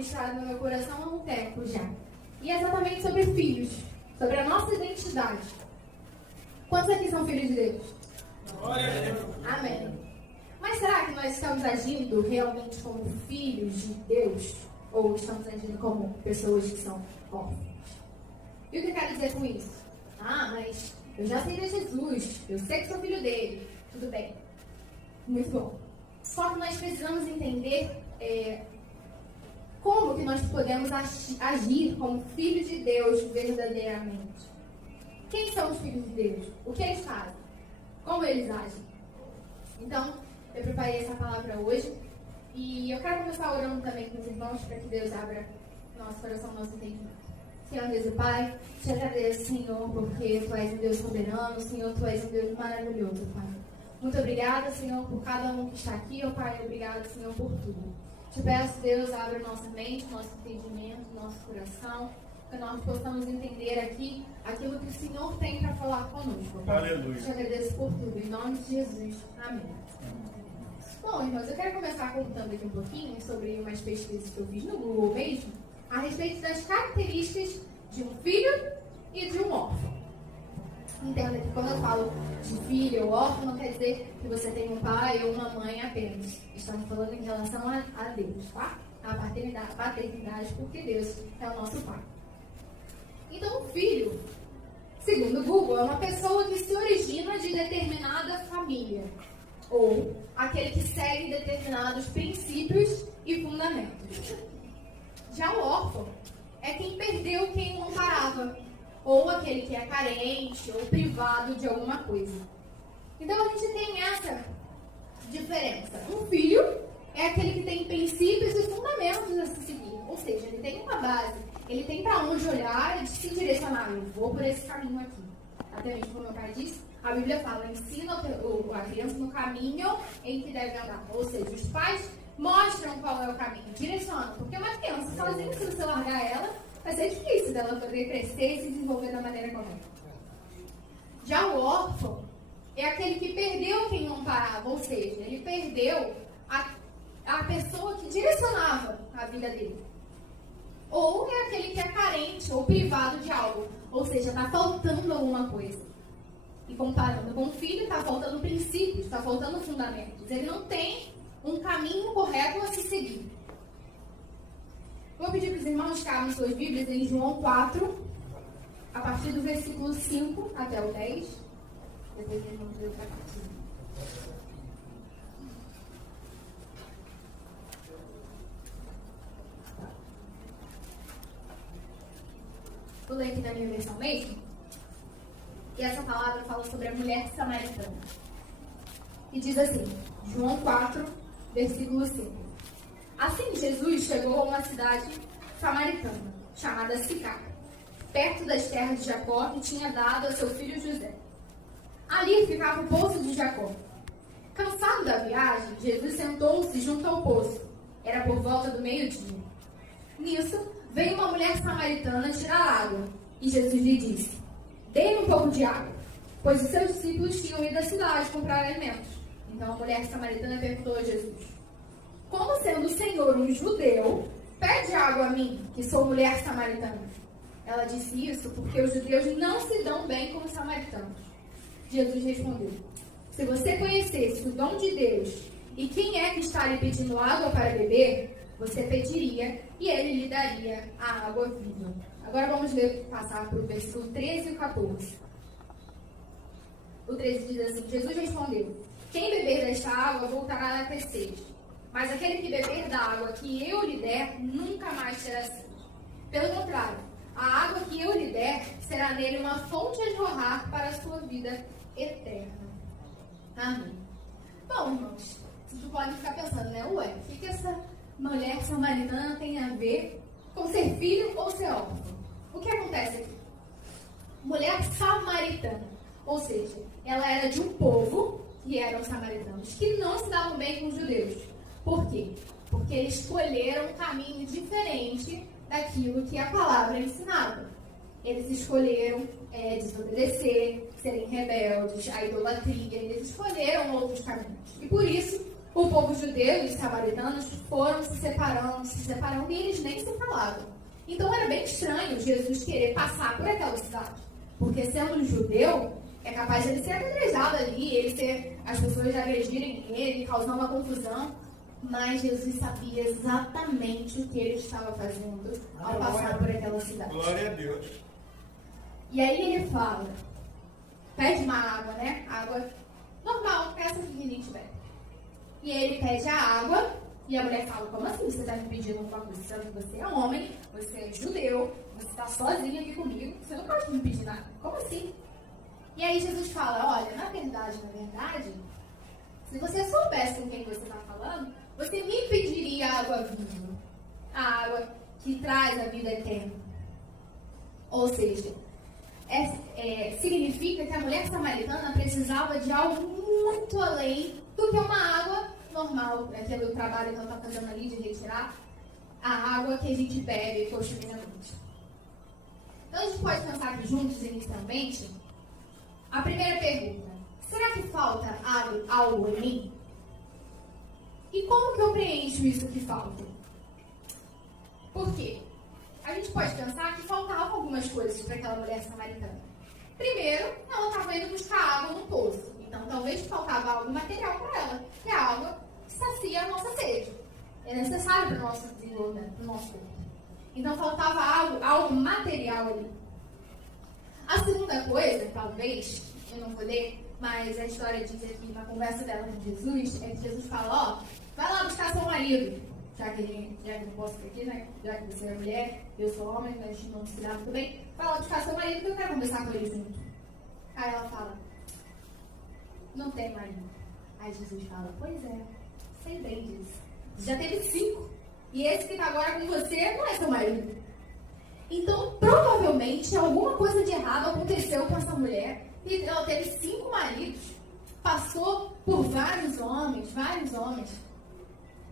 ministrado no meu coração há um tempo já. E é exatamente sobre filhos, sobre a nossa identidade. Quantos aqui são filhos de Deus? Amém. Mas será que nós estamos agindo realmente como filhos de Deus? Ou estamos agindo como pessoas que são órfãos? E o que eu quero dizer com isso? Mas eu já sei de Jesus, eu sei que sou filho dele. Tudo bem. Muito bom. Só que nós precisamos entender como que nós podemos agir como filhos de Deus verdadeiramente. Quem são os filhos de Deus? O que eles fazem? Como eles agem? Então, eu preparei essa palavra hoje e eu quero começar orando também com os irmãos para que Deus abra nosso coração, nosso entendimento. Senhor Deus e Pai, te agradeço, Senhor, porque Tu és um Deus soberano, Senhor, Tu és um Deus maravilhoso, Pai. Muito obrigada, Senhor, por cada um que está aqui, ó Pai. Obrigada, Senhor, por tudo. Te peço, Deus, abra nossa mente, nosso entendimento, nosso coração, que nós possamos entender aqui aquilo que o Senhor tem para falar conosco, Pai. Aleluia. Te agradeço por tudo, em nome de Jesus. Amém. Bom, irmãos, eu quero começar contando aqui um pouquinho sobre umas pesquisas que eu fiz no Google mesmo, a respeito das características de um filho e de um órfão. Entenda que quando eu falo de filho ou órfão, não quer dizer que você tem um pai ou uma mãe apenas. Estamos falando em relação a Deus, tá? A paternidade, porque Deus é o nosso pai. Então, o filho, segundo o Google, é uma pessoa que se origina de determinada família, ou aquele que segue determinados princípios e fundamentos. Já o órfão é quem perdeu quem o amparava, ou aquele que é carente ou privado de alguma coisa. Então a gente tem essa diferença. Um filho é aquele que tem princípios e fundamentos a se seguir, ou seja, ele tem uma base, ele tem para onde olhar e se direcionar. Eu vou por esse caminho aqui. Até mesmo como meu pai disse, A Bíblia fala, ensina a criança no caminho em que deve andar. Ou seja, os pais mostram qual é o caminho, direcionam. Porque uma criança sozinha, se você largar ela, vai ser difícil dela poder crescer e se desenvolver da maneira correta. Já o órfão é aquele que perdeu quem não parava, ou seja, ele perdeu a pessoa que direcionava a vida dele. Ou é aquele que é carente ou privado de algo, ou seja, está faltando alguma coisa. E comparando com o filho, está faltando princípios, está faltando fundamentos. Ele não tem um caminho correto a se seguir. Vou pedir para os irmãos que abrem suas Bíblias em João 4, a partir do versículo 5 até o 10. Depois eles vão ler o capítulo. Vou ler aqui da minha versão mesmo. E essa palavra fala sobre a mulher samaritana. E diz assim, João 4, versículo 5. Assim Jesus chegou a uma cidade samaritana, chamada Sicar, perto das terras de Jacó, que tinha dado a seu filho José. Ali ficava o poço de Jacó. Cansado da viagem, Jesus sentou-se junto ao poço. Era por volta do meio-dia. Nisso, veio uma mulher samaritana tirar água. E Jesus lhe disse, dê-me um pouco de água, pois os seus discípulos tinham ido à cidade comprar alimentos. Então a mulher samaritana perguntou a Jesus, como sendo o Senhor um judeu, pede água a mim, que sou mulher samaritana? Ela disse isso porque os judeus não se dão bem com os samaritanos. Jesus respondeu, se você conhecesse o dom de Deus e quem é que está lhe pedindo água para beber, você pediria e ele lhe daria a água viva. Agora vamos passar para o versículo 13 e 14. O 13 diz assim, Jesus respondeu, quem beber desta água voltará a ter sede, mas aquele que beber da água que eu lhe der, nunca mais terá sede. Pelo contrário, a água que eu lhe der será nele uma fonte a jorrar para a sua vida eterna. Amém. Bom, irmãos, vocês podem ficar pensando, né? Ué, o que essa mulher samaritana tem a ver com ser filho ou ser órfão? O que acontece aqui? Mulher samaritana, ou seja, ela era de um povo, que eram os samaritanos, que não se davam bem com os judeus. Por quê? Porque eles escolheram um caminho diferente daquilo que a palavra ensinava. Eles escolheram desobedecer, serem rebeldes, a idolatria, eles escolheram outros caminhos. E por isso, o povo judeu e os samaritanos foram se separando e eles nem se falavam. Então era bem estranho Jesus querer passar por aquela cidade. Porque sendo um judeu, é capaz de ele ser apedrejado ali, as pessoas agredirem ele, causar uma confusão. Mas Jesus sabia exatamente o que ele estava fazendo ao passar por aquela cidade. Glória a Deus. E aí ele fala, pede uma água, né? Água normal, essa que a gente bebe. E ele pede a água, e a mulher fala, como assim você está me pedindo alguma coisa? Você é homem, você é judeu, você está sozinho aqui comigo, você não pode me pedir nada. Como assim? E aí Jesus fala, olha, na verdade, se você soubesse com quem você está falando, você me pediria a água viva, a água que traz a vida eterna. Ou seja, significa que a mulher samaritana precisava de algo muito além do que uma água normal, aquele trabalho que ela está fazendo ali de retirar a água que a gente bebe costumeiramente. Então a gente pode pensar aqui juntos inicialmente. A primeira pergunta, será que falta algo em mim? E como que eu preencho isso que falta? Por quê? A gente pode pensar que faltavam algumas coisas para aquela mulher samaritana. Primeiro, ela estava indo buscar água no poço. Então, talvez faltava algo material para ela. Que é a água que sacia a nossa sede. É necessário para o nosso desenvolvimento, para o nosso corpo. Então, faltava algo material ali. A segunda coisa, talvez, eu não vou ler, mas a história diz aqui na conversa dela com Jesus, é que Jesus fala, vai lá buscar seu marido. Já que eu não posso ir aqui, né? Já que você é mulher, eu sou homem, mas a gente não se dá muito bem. Vai lá buscar seu marido que eu quero conversar com ele junto. Aí ela fala, não tem marido. Aí Jesus fala, pois é, sei bem disso. Já teve 5. E esse que está agora com você não é seu marido. Então, provavelmente, alguma coisa de errado aconteceu com essa mulher E ela teve 5 maridos, passou por vários homens.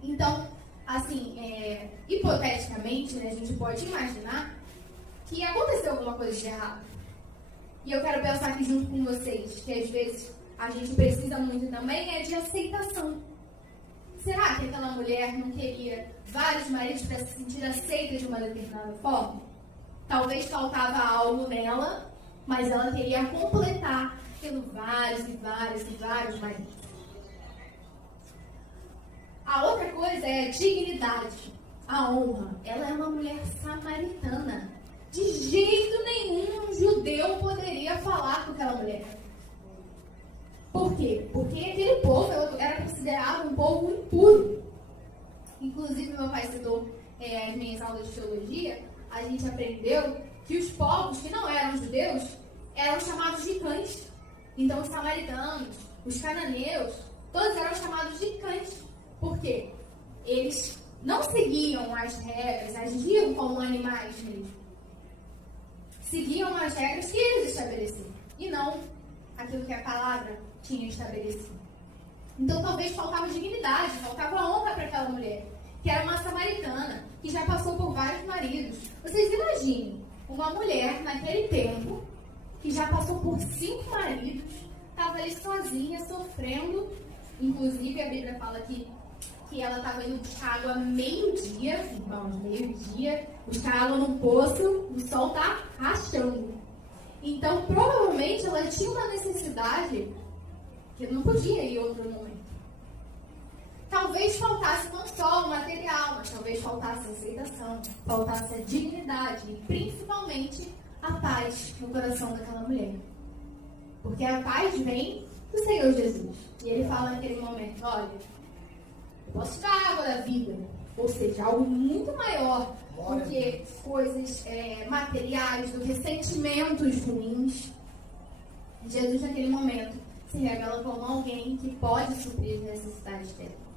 Então, assim, hipoteticamente, né, a gente pode imaginar que aconteceu alguma coisa de errado. E eu quero pensar aqui junto com vocês, que às vezes a gente precisa muito também de aceitação. Será que aquela mulher não queria vários maridos para se sentir aceita de uma determinada forma? Talvez faltava algo nela, mas ela queria completar tendo vários maridos. A outra coisa é a dignidade, a honra. Ela é uma mulher samaritana. De jeito nenhum um judeu poderia falar com aquela mulher. Por quê? Porque aquele povo era considerado um povo impuro. Inclusive, meu pai citou as minhas aulas de teologia, a gente aprendeu que os povos que não eram judeus eram chamados de cães. Então, os samaritanos, os cananeus, todos eram chamados de cães. Por quê? Eles não seguiam as regras, agiam como animais mesmo. Seguiam as regras que eles estabeleciam, e não aquilo que a palavra tinha estabelecido. Então, talvez faltava dignidade, faltava honra para aquela mulher, que era uma samaritana, que já passou por vários maridos. Vocês imaginem, uma mulher naquele tempo, que já passou por 5 maridos, estava ali sozinha, sofrendo. Inclusive, a Bíblia fala que ela estava indo buscar água meio-dia, irmãos, meio-dia, buscar água no poço, o sol está rachando. Então, provavelmente, ela tinha uma necessidade que não podia ir em outro momento. Talvez faltasse não só o material, mas talvez faltasse a aceitação, faltasse a dignidade e, principalmente, a paz no coração daquela mulher. Porque a paz vem do Senhor Jesus. E ele fala naquele momento, olha, eu posso dar a água da vida, ou seja, algo muito maior do que coisas materiais, do que sentimentos ruins. Jesus, naquele momento, se revela como alguém que pode suprir as necessidades dela.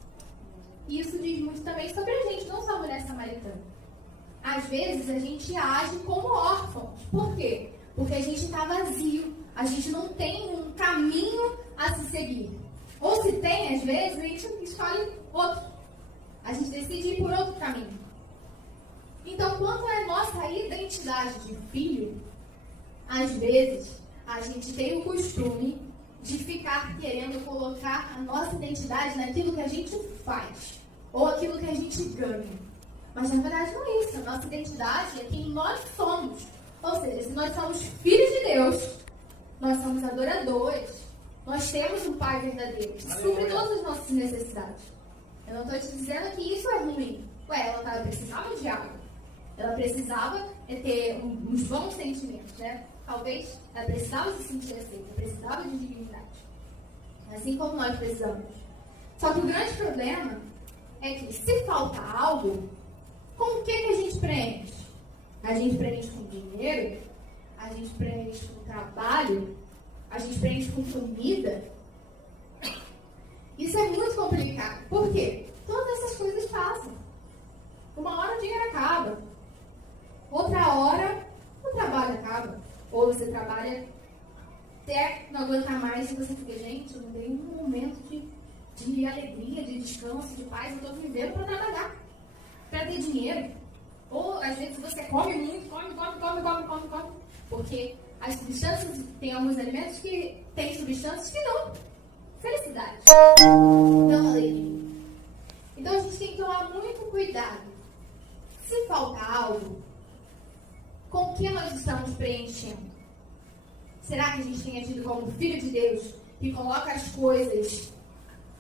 E isso diz muito também sobre a gente, não só a mulher samaritana. Às vezes, a gente age como órfãos. Por quê? Porque a gente está vazio, a gente não tem um caminho a se seguir. Ou se tem, às vezes, a gente escolhe outro. A gente decide ir por outro caminho. Então, quanto à nossa identidade de filho, às vezes, a gente tem o costume de ficar querendo colocar a nossa identidade naquilo que a gente faz, ou aquilo que a gente ganha. Mas, na verdade, não é isso. A nossa identidade é quem nós somos. Ou seja, se nós somos filhos de Deus, nós somos adoradores, nós temos um Pai verdadeiro que supre todas as nossas necessidades. Eu não estou te dizendo que isso é ruim. Ela precisava de água. Ela precisava ter uns bons sentimentos, né? Talvez ela precisava se sentir aceita, precisava de dignidade. Assim como nós precisamos. Só que o grande problema é que se falta algo, com o que a gente preenche? A gente preenche com dinheiro? A gente preenche com trabalho? A gente preenche com comida? Isso é muito complicado. Por quê? Todas essas coisas passam. Uma hora o dinheiro acaba. Outra hora o trabalho acaba. Ou você trabalha até não aguentar mais e você fica, gente, eu não tenho um momento de alegria, de descanso, de paz. Eu estou vivendo para trabalhar, para ter dinheiro. Ou às vezes você come muito, come. Porque as substâncias, tem alguns alimentos que tem substâncias que não. Felicidade. Não alegria. Então a gente tem que tomar muito cuidado. Se faltar algo, com o que nós estamos preenchendo? Será que a gente tem agido como filho de Deus, que coloca as coisas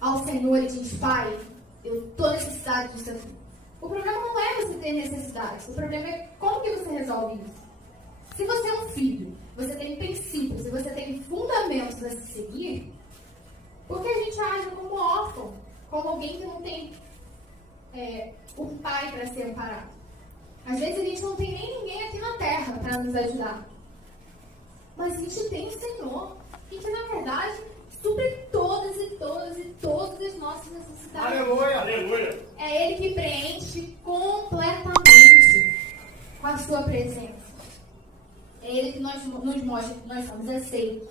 ao Senhor e diz, Pai, eu estou necessitado do seu filho? O problema não é você ter necessidade. O problema é como que você resolve isso. Se você é um filho, você tem princípios e você tem fundamentos a se seguir, por que a gente age como órfão? Como alguém que não tem um pai para ser amparado? Às vezes a gente não tem nem ninguém aqui na terra para nos ajudar. Mas a gente tem o Senhor, e que na verdade supre todas as nossas necessidades. Aleluia, aleluia. É Ele que preenche completamente com a sua presença. É Ele que nos mostra que nós somos aceitos.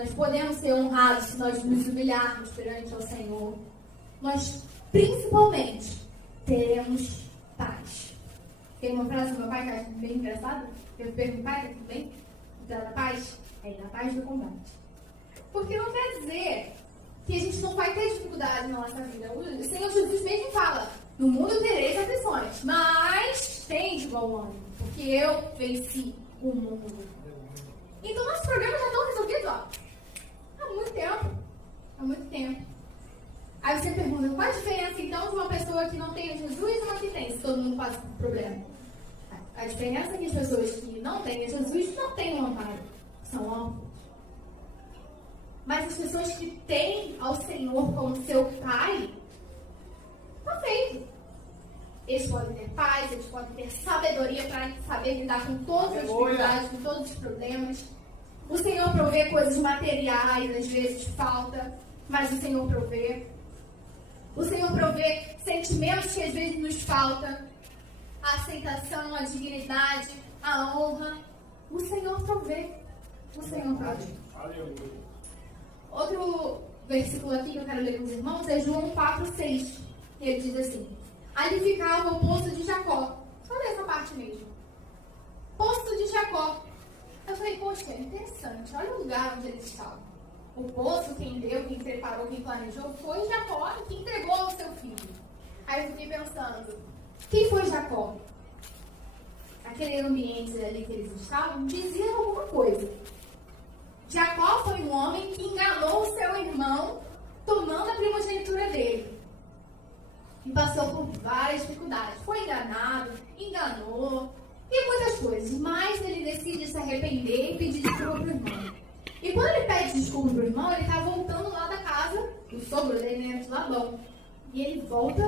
Nós podemos ser honrados se nós nos humilharmos perante ao Senhor. Nós, principalmente, teremos paz. Tem uma frase do meu pai que eu acho bem engraçada. Eu pergunto, pai, tá tudo bem? Tá na paz? É na paz do combate. Porque não quer dizer que a gente não vai ter dificuldade na nossa vida. O Senhor Jesus mesmo fala, no mundo tereis aflições, mas tem de bom ânimo, porque eu venci o mundo. Então nossos problemas já estão resolvidos, ó. Há muito tempo. Há muito tempo. Aí você pergunta, qual a diferença então de uma pessoa que não tem Jesus e uma que tem, se todo mundo passa por problema? A diferença é que as pessoas que não têm Jesus não têm um amparo, são órfãos. Mas as pessoas que têm ao Senhor como seu Pai, está feito. Eles podem ter paz, eles podem ter sabedoria para saber lidar com todas as dificuldades, com todos os problemas. O Senhor provê coisas materiais, às vezes falta, mas o Senhor provê. O Senhor provê sentimentos que às vezes nos falta. A aceitação, a dignidade, a honra. O Senhor provê. O Senhor provê. Outro versículo aqui que eu quero ler com os irmãos é João 4,6. Ele diz assim: ali ficava o poço de Jacó. Só ler essa parte mesmo. Poço de Jacó. Eu falei, poxa, é interessante. Olha o lugar onde ele estava. O poço, quem deu, quem preparou, quem planejou, foi Jacó, que entregou ao seu filho. Aí eu fiquei pensando, quem foi Jacó? Aquele ambiente ali que eles estavam, dizia alguma coisa. Jacó foi um homem que enganou o seu irmão, tomando a primogenitura dele. E passou por várias dificuldades. Foi enganado, enganou, e muitas coisas. Mas ele decide se arrepender e pedir desculpa para o irmão. E quando ele pede desculpa para o irmão, ele está voltando lá da casa do sogro dele, né, de Labão. E ele volta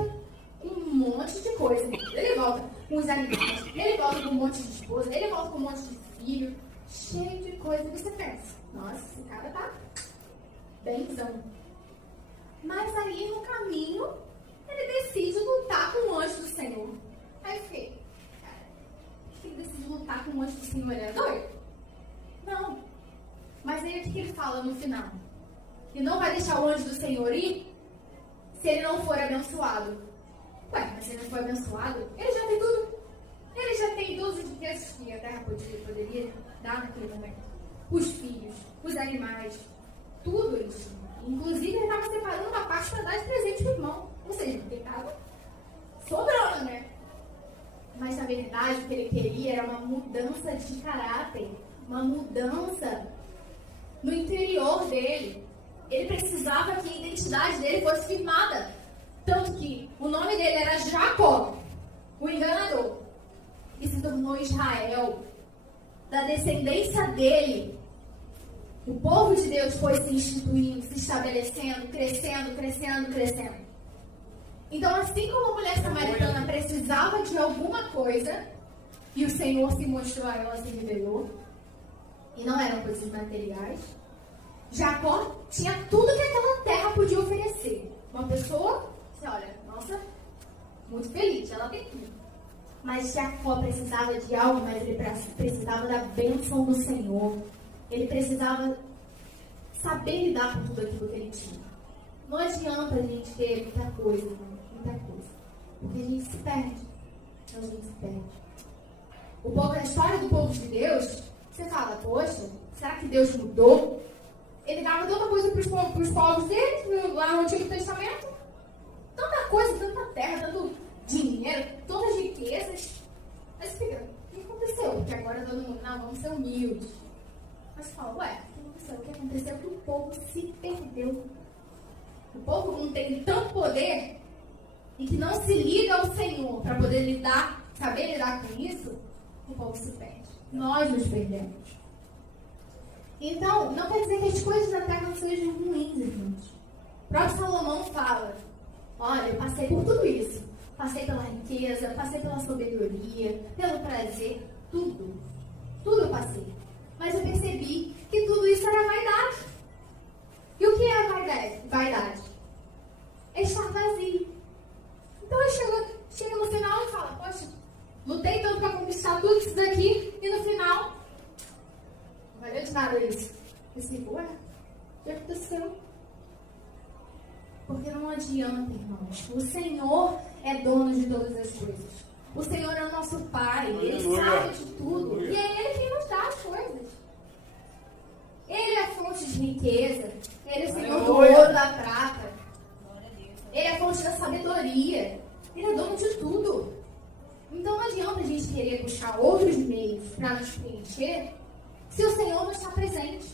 com um monte de coisa. Ele volta com os animais, ele volta com um monte de esposa, ele volta com um monte de filho. Cheio de coisa que você pensa. Nossa, esse cara tá benzão. Mas aí no caminho, ele decide lutar com o anjo do Senhor. Aí eu fiquei, cara, ele decide lutar com o anjo do Senhor, ele é doido? Não. Mas aí o que ele fala no final? Ele não vai deixar o anjo do Senhor ir se ele não for abençoado. Ué, mas se ele não for abençoado, ele já tem tudo. Ele já tem todos os riquezas que a terra poderia dar naquele momento. Os filhos, os animais, tudo isso. Inclusive, ele estava separando uma parte para dar de presente para o irmão. Ou seja, ele estava sobrando, né? Mas, na verdade, o que ele queria era uma mudança de caráter. Uma mudança no interior dele. Ele precisava que a identidade dele fosse firmada. Tanto que o nome dele era Jacó, o enganador. E se tornou Israel. Da descendência dele, o povo de Deus foi se instituindo, se estabelecendo, crescendo, crescendo, crescendo. Então, assim como a mulher samaritana precisava de alguma coisa, e o Senhor se mostrou a ela, se revelou, e não eram coisas materiais, Jacó tinha tudo que aquela terra podia oferecer. Uma pessoa, você olha, nossa, muito feliz, ela tem tudo. Mas Jacó precisava de algo, mas ele precisava da bênção do Senhor. Ele precisava saber lidar com tudo aquilo que ele tinha. Não adianta a gente ter muita coisa, porque a gente se perde. A gente se perde. A história do povo de Deus, você fala, poxa, será que Deus mudou? Ele dava tanta coisa para os povos dele, lá no Antigo Testamento. Tanta coisa, tanta terra, tanto dinheiro, todas as riquezas. Mas fica, o que aconteceu? Porque agora todo mundo, não, vamos ser humildes. Mas você fala, ué, o que aconteceu? O que aconteceu é que o povo se perdeu. O povo não tem tanto poder e que não se liga ao Senhor para poder saber lidar com isso, o povo se perde. Nós nos perdemos. Então, não quer dizer que as coisas da terra não sejam ruins, irmãos. O próprio Salomão fala, olha, eu passei por tudo isso. Passei pela riqueza, passei pela sabedoria, pelo prazer, tudo. Tudo eu passei. Mas eu percebi que tudo isso era vaidade. E o que é a vaidade? É estar vazio. Então eu chego no final e falo, poxa, lutei tanto para conquistar tudo isso daqui e no final, não valeu de nada isso. Eu disse, ué, Já aconteceu. Porque não adianta, irmãos. O Senhor é dono de todas as coisas. O Senhor é o nosso Pai. Ele sabe de tudo. E é Ele quem nos dá as coisas. Ele é a fonte de riqueza. Ele é o Senhor do ouro, da prata. Ele é a fonte da sabedoria. Ele é dono de tudo. Então não adianta a gente querer buscar outros meios para nos preencher se o Senhor não está presente.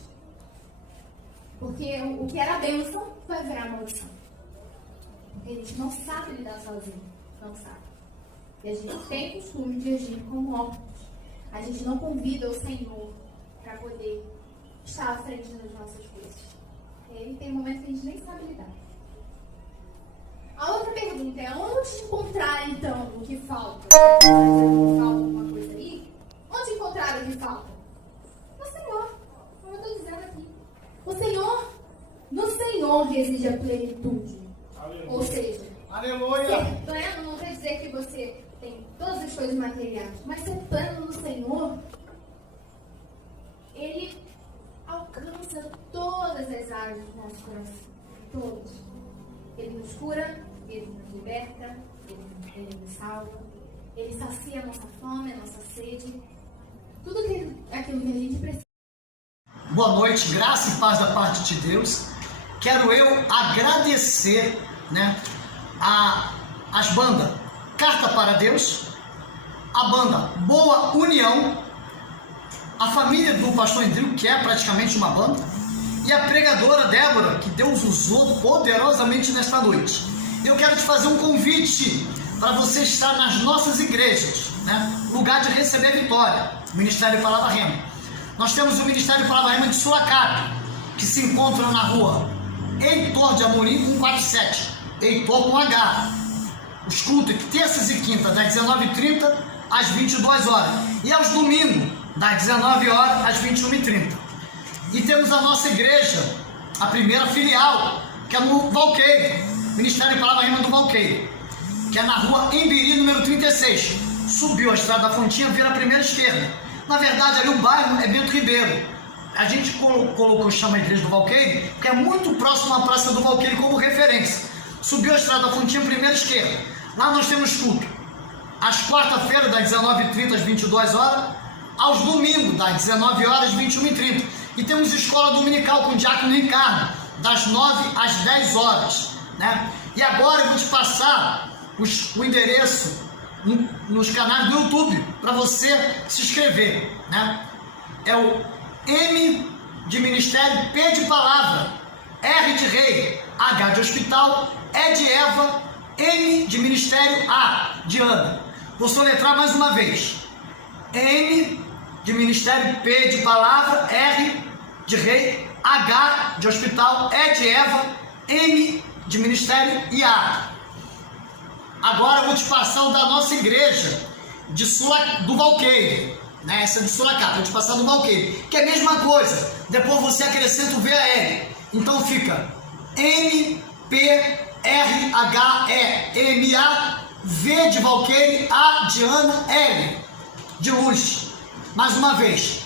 Porque o que era bênção vai virar maldição. Porque a gente não sabe lidar sozinho. Não sabe. E a gente tem costume de agir como órfãos. A gente não convida o Senhor para poder estar à frente das nossas coisas. Ele tem momentos que a gente nem sabe lidar. A outra pergunta é: onde encontrar então o que falta? Falta alguma coisa aí? Onde encontrar o que falta? No Senhor. Como eu estou dizendo aqui. O Senhor, no Senhor reside a plenitude. Aleluia. Ou seja, aleluia. Ser pleno não quer dizer que você tem todas as coisas materiais, mas ser pleno no Senhor, Ele alcança todas as áreas do nosso coração. Todas. Ele nos cura, Ele nos liberta, Ele nos salva, Ele sacia a nossa fome, a nossa sede, tudo aquilo que a gente precisa. Boa noite, graça e paz da parte de Deus. Quero eu agradecer, as bandas Carta para Deus, a banda Boa União, a família do pastor Endrigo, que é praticamente uma banda, e a pregadora Débora, que Deus usou poderosamente nesta noite. Eu quero te fazer um convite para você estar nas nossas igrejas, lugar de receber vitória, Ministério Palavra Rema. Nós temos o Ministério Palavra Rema de Sulacap, que se encontra na rua Heitor de Amorim 147, Heitor com H. Os cultos terças e quintas, das 19h30 às 22 horas. E aos domingos, das 19 horas às 21h30. E temos a nossa igreja, a primeira filial, que é no Valqueire, Ministério Palavra Rema do Valqueire, que é na rua Embiri, número 36. Subiu a estrada da Fontinha, vira a primeira esquerda. Na verdade, ali o bairro é Bento Ribeiro. A gente chama a igreja do Valqueire, porque é muito próximo à Praça do Valqueire como referência. Subiu a estrada da Fontinha, primeira esquerda. Lá nós temos culto às quarta-feiras, das 19h30 às 22 horas, aos domingos, das 19 horas às 21h30. E temos escola dominical com o diácono Ricardo, das 9 às 10 horas. E agora eu vou te passar o endereço nos canais do YouTube para você se inscrever. É o M de Ministério, P de Palavra, R de Rei, H de Hospital, E de Eva, M de Ministério, A de Ana. Vou soletrar mais uma vez. M de Ministério, P de Palavra, R de Rei, H de Hospital, E de Eva, M de Ministério e A. Agora eu vou te passar o da nossa igreja do Valqueire. Essa é de Sulacap, vou te passar do Valqueire, que é a mesma coisa. Depois você acrescenta o VAL. Então fica M, P, R, H, E, M, A, V de Valqueire, A de Ana, L de Luz. Mais uma vez.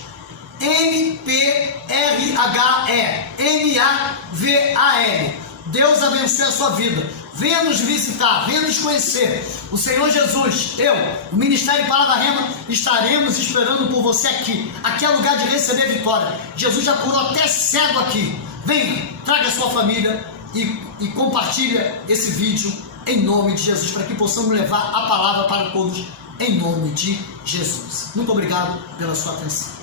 M, P, R, H, E, M, A, V, A, L. Deus abençoe a sua vida. Venha nos visitar, venha nos conhecer. O Senhor Jesus, o Ministério Palavra Rema, estaremos esperando por você aqui. Aqui é lugar de receber vitória. Jesus já curou até cego aqui. Venha, traga a sua família e compartilha esse vídeo em nome de Jesus, para que possamos levar a palavra para todos em nome de Jesus. Muito obrigado pela sua atenção.